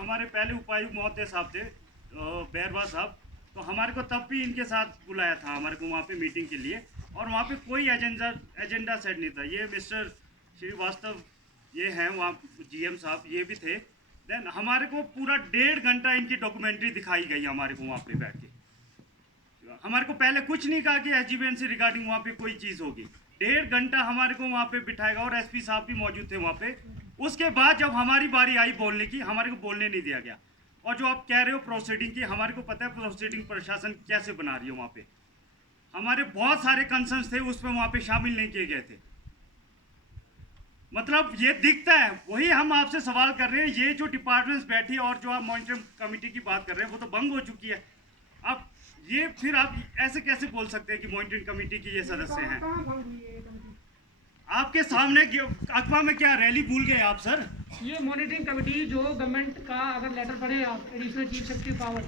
हमारे पहले उपायुक्त महोदय साहब थे बैरवा साहब, तो हमारे को तब भी इनके साथ बुलाया था हमारे को वहाँ पे मीटिंग के लिए, और वहाँ पे कोई एजेंडा सेट नहीं था। ये मिस्टर श्रीवास्तव ये हैं वहाँ जीएम साहब, ये भी थे। देन हमारे को पूरा 1.5 घंटा इनकी डॉक्यूमेंट्री दिखाई गई हमारे को वहाँ पे बैठ के। हमारे को पहले कुछ नहीं कहा कि एसजीवीएन से रिगार्डिंग वहाँ पे कोई चीज़ होगी। 1.5 घंटा हमारे को वहाँ पे बिठाएगा, और एसपी साहब भी मौजूद थे वहाँ पे। उसके बाद जब हमारी बारी आई बोलने की, हमारे को बोलने नहीं दिया गया। और जो आप कह रहे हो प्रोसीडिंग की, हमारे को पता है प्रोसीडिंग प्रशासन कैसे बना रही है वहाँ पे। हमारे बहुत सारे कंसर्न्स थे, उसमें वहाँ पे शामिल नहीं किए गए थे। मतलब ये दिखता है, वही हम आपसे सवाल कर रहे हैं। ये जो डिपार्टमेंट्स बैठी और जो आप मॉनिटरिंग कमेटी की बात कर रहे हैं, वो तो भंग हो चुकी है। अब ये फिर आप ऐसे कैसे बोल सकते हैं कि मॉनिटरिंग कमेटी के ये सदस्य हैं? आपके सामने अखबार में क्या रैली भूल गए आप सर? ये मॉनिटरिंग कमेटी जो गवर्नमेंट का अगर लेटर पढ़े आप, एडिशनल चीफ सेक्रेटरी पावर,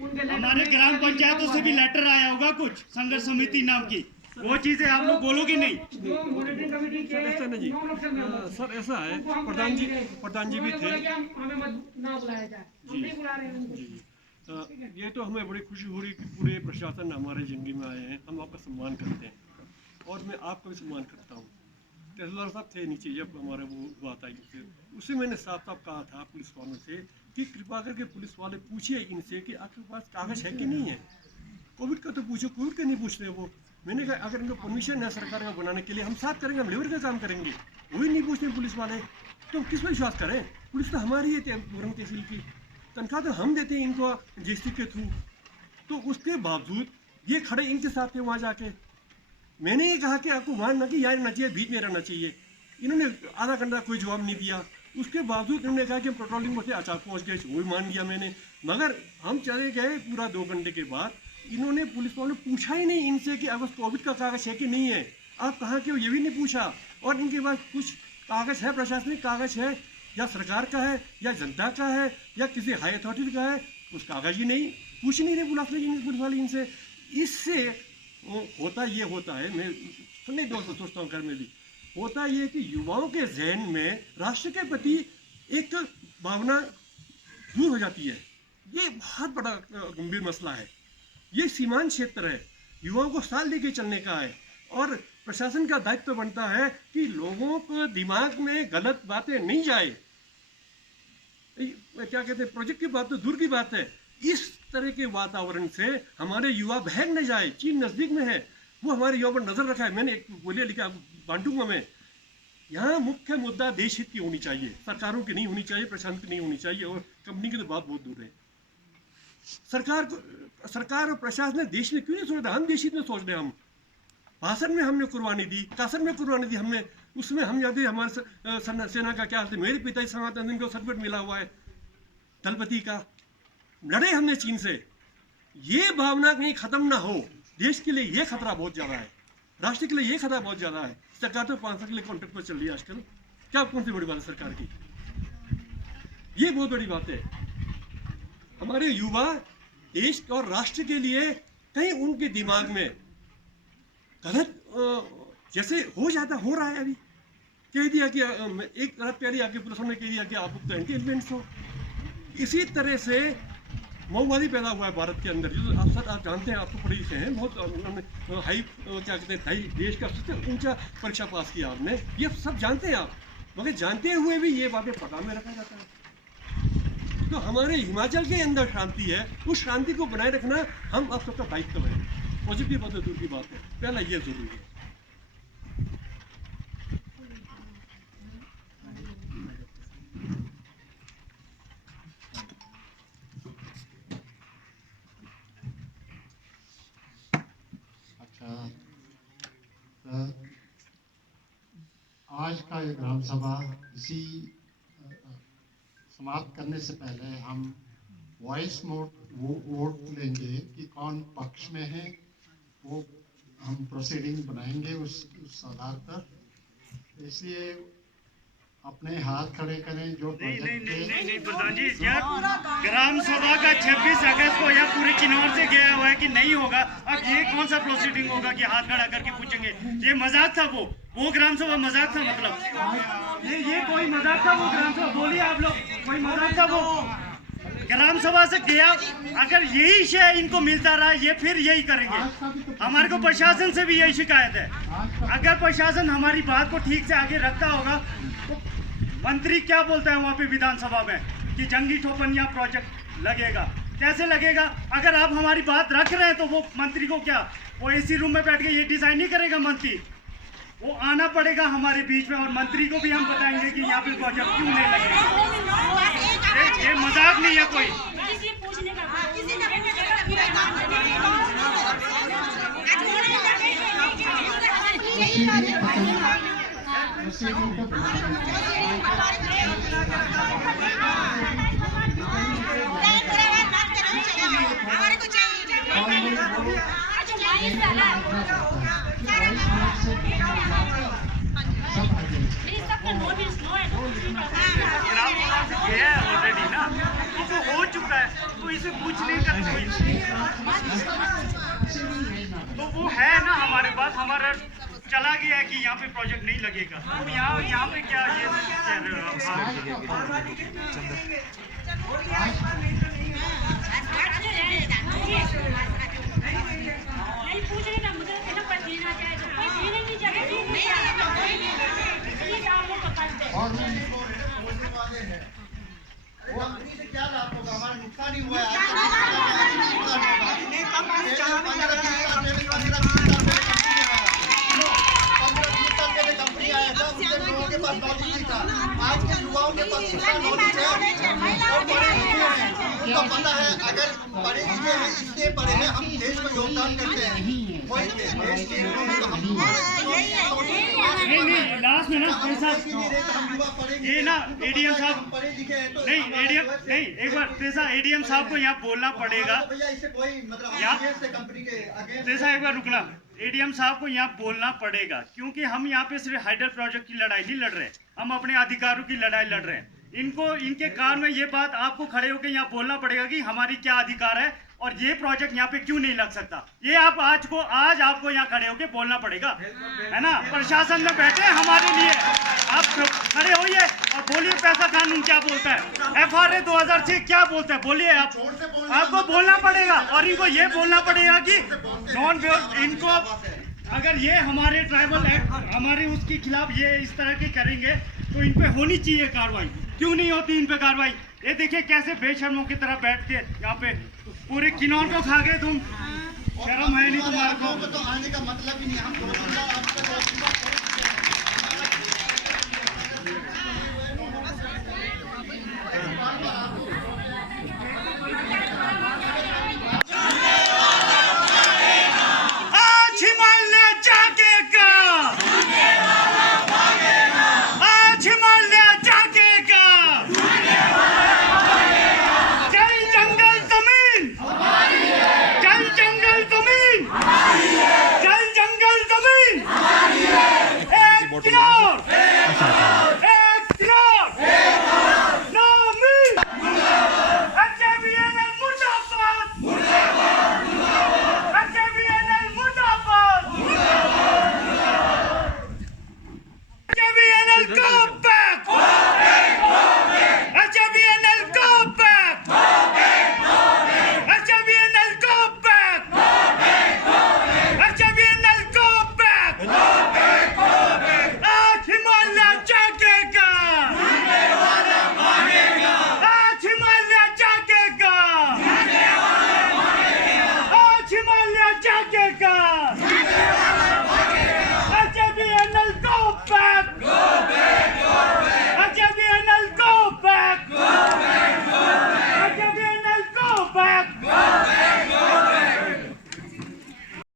उनके लेटर हमारे ग्राम पंचायतों से भी लेटर आया होगा कुछ, संघर्ष समिति नाम की, वो चीजें आप लोग बोलोगे नहीं? जो मॉनिटरिंग कमेटी के जी सर, ऐसा है, प्रधान जी भी थे। हमें मत ना बुलाया जाए, हम नहीं बुला रहे हैं उनको। ये तो हमें बड़ी खुशी हो रही कि पूरे प्रशासन हमारे जिंदगी में आए हैं। हम आपका सम्मान करते हैं, और मैं आपका भी सम्मान करता हूँ। तहसीलदार साहब थे नीचे जब हमारे वो बात आई, उससे मैंने साफ साफ कहा था पुलिस वालों से कि कृपा करके पुलिस वाले पूछिए इनसे कि आपके पास कागज है कि नहीं है। कोविड का तो पूछो, कोविड का नहीं पूछ रहे वो। मैंने कहा अगर इनको परमिशन है सरकार का बनाने के लिए, हम साथ करेंगे, हम लेबर का काम करेंगे। वही नहीं पूछते पुलिस वाले, तो किस पर विश्वास करें? पुलिस तो हमारी है तहसील की, तनख्वाह तो हम देते हैं इनको जीएसटी के थ्रू। तो उसके बावजूद ये खड़े इनके साथ थे वहाँ जाके। मैंने ये कहा कि आपको वहाँ न कि यहाँ रहना चाहिए, बीच में रहना चाहिए। इन्होंने आधा घंटा कोई जवाब नहीं दिया। उसके बावजूद इन्होंने कहा कि हम पेट्रोलिंग में थे, अचानक पहुँच गए, वही मान लिया मैंने। मगर हम चले गए पूरा 2 घंटे के बाद, इन्होंने पुलिस वालों ने पूछा ही नहीं इनसे कि अब कोविड का कागज है कि नहीं है, आप कहाँ के हो, ये भी नहीं पूछा। और इनके पास कुछ कागज है, प्रशासनिक कागज है, या सरकार का है, या जनता का है, या किसी हाई अथॉरिटी का है, उस कागज ही नहीं, पूछ नहीं रहे पुलिस वाले इनसे। इससे होता है, मैं सुनने दोस्तों सोचता हूँ घर में भी होता ये कि युवाओं के जहन में राष्ट्र के प्रति एक भावना दूर हो जाती है। ये बहुत बड़ा गंभीर मसला है। ये सीमांत क्षेत्र है, युवाओं को साथ लेके चलने का है, और प्रशासन का दायित्व बनता है कि लोगों को दिमाग में गलत बातें नहीं जाए। क्या कहते हैं, प्रोजेक्ट की बात तो दूर की बात है, इस तरह के वातावरण से हमारे युवा बहक न जाए। चीन नज़दीक में है, वो हमारे युवा पर नज़र रखा है। मैंने एक बोलिए लिखा, बांटूंगा मैं। यहाँ मुख्य मुद्दा देश हित की होनी चाहिए, सरकारों की नहीं होनी चाहिए, प्रशासन की नहीं होनी चाहिए, और कंपनी की तो बात बहुत दूर है। सरकार और प्रशासन ने देश में क्यों नहीं सोच रहा? हम देश हित में सोच रहे हैं। हम भाषण में हमने कुर्बानी दी, शासन में कुर्बानी दी हमने, उसमें हम याद हमारे सेना का क्या हाल है। मेरे पिताजी सनातन सिंह को सर्टिफिकेट मिला हुआ है दलपति का, लड़े हमने चीन से। ये भावना कहीं खत्म ना हो। देश के लिए ये खतरा बहुत ज़्यादा है, राष्ट्र के लिए ये खतरा बहुत ज़्यादा है। सरकार तो 5 साल के लिए कॉन्ट्रैक्ट पर चल रही है आजकल, क्या कौन सी बड़ी बात है सरकार की? ये बहुत बड़ी बात है। हमारे युवा देश और राष्ट्र के लिए कहीं उनके दिमाग में गलत जैसे हो रहा है। अभी कह दिया कि एक रात पहले आके पुलिस ने कह दिया कि आप तो एंटी एलिमेंट्स हो। इसी तरह से मऊवादी पैदा हुआ है भारत के अंदर, जो आप जानते हैं, आपको पढ़े लिखे हैं, बहुत उन्होंने हाई क्या कहते हैं, हाई देश का सबसे ऊंचा परीक्षा पास किया आपने, ये सब जानते हैं आप। मगर जानते हुए भी ये बातें पता में रखा जाता है। तो हमारे हिमाचल के अंदर शांति है, उस शांति को बनाए रखना हम आप सबका दायित्व है। पॉजिटिव बात है, दूर की बात है, पहला ये जरूरी है। आज का ये ग्राम सभा इसी समाप्त करने से पहले हम वॉइस वोट लेंगे कि कौन पक्ष में है, वो हम प्रोसीडिंग बनाएंगे उस आधार पर। इसलिए अपने हाथ खड़े करें जो नहीं प्रधान जी, ग्राम सभा का 26 अगस्त को यह पूरे किन्नौर से गया हुआ है कि नहीं होगा। अब ये कौन सा प्रोसीडिंग होगा कि हाथ खड़ा करके पूछेंगे? ये मजाक था, वो ग्राम सभा मजाक था। मतलब ये कोई मजाक था, वो ग्राम सभा बोलिए आप लोग, कोई मजाक था। था वो ग्राम सभा से गया, अगर यही शेयर इनको मिलता रहा ये फिर यही करेंगे। हमारे को प्रशासन से भी यही शिकायत है, अगर प्रशासन हमारी बात को ठीक से आगे रखता होगा तो मंत्री क्या बोलता है वहाँ पे विधानसभा में कि जंगी ठोपनिया प्रोजेक्ट लगेगा, कैसे लगेगा? अगर आप हमारी बात रख रहे हैं तो वो मंत्री को क्या, वो एसी रूम में बैठ के ये डिजाइन नहीं करेगा मंत्री, वो आना पड़ेगा हमारे बीच में और मंत्री को भी हम बताएंगे कि यहाँ पे प्रोजेक्ट क्यों नहीं लगेगा। ये मजाक नहीं है कोई। ऑलरेडी ना तो हो चुका है, तो इसे कुछ नहीं कर तो वो है ना हमारे पास, हमारा चला गया है कि यहाँ पे प्रोजेक्ट नहीं लगेगा। तो यहाँ पे क्या ये कह रहे वो कंपनी से क्या लाभ होगा, हमारा नुकसान ही हुआ है। कंपनी आया था, उसके लोगों के पास नॉलेज नहीं था। आज के युवाओं के पास इतना नॉलेज है, वो पढ़े लिखे हैं, उनको पता है अगर पढ़े लिखे हैं इसलिए पढ़े हैं, हम देश को योगदान करते हैं। देश के नहीं लास्ट में ना ये ना एडीएम साहब नहीं एक बार जैसा एडीएम साहब को यहाँ बोलना पड़ेगा जैसा, एक बार रुकना, एडीएम साहब को यहाँ बोलना पड़ेगा क्योंकि हम यहाँ पे सिर्फ हाइडल प्रोजेक्ट की लड़ाई नहीं लड़ रहे, हम अपने अधिकारों की लड़ाई लड़ रहे हैं। इनको इनके कान में ये बात आपको खड़े होकर यहाँ बोलना पड़ेगा कि हमारी क्या अधिकार है और ये प्रोजेक्ट यहाँ पे क्यों नहीं लग सकता। ये आप आज आपको यहाँ खड़े होकर बोलना पड़ेगा, है ना। प्रशासन में बैठे हैं हमारे लिए, आप खड़े होइए और बोलिए पैसा कानून क्या बोलता है, FRA 2006 क्या बोलता है, बोलिए आपको बोलना पड़ेगा। और इनको ये बोलना पड़ेगा कि इनको अगर ये हमारे ट्राइबल एक्ट हमारे उसके खिलाफ ये इस तरह के करेंगे तो इन पे होनी चाहिए कार्रवाई, क्यों नहीं होती इन पे कार्रवाई। ये देखिए कैसे बेशर्मों की तरह बैठ के यहाँ पे पूरे किन्नौर को खा गए तुम, शर्म है नहीं तुम्हारे को। तो आने का मतलब ही नहीं, हम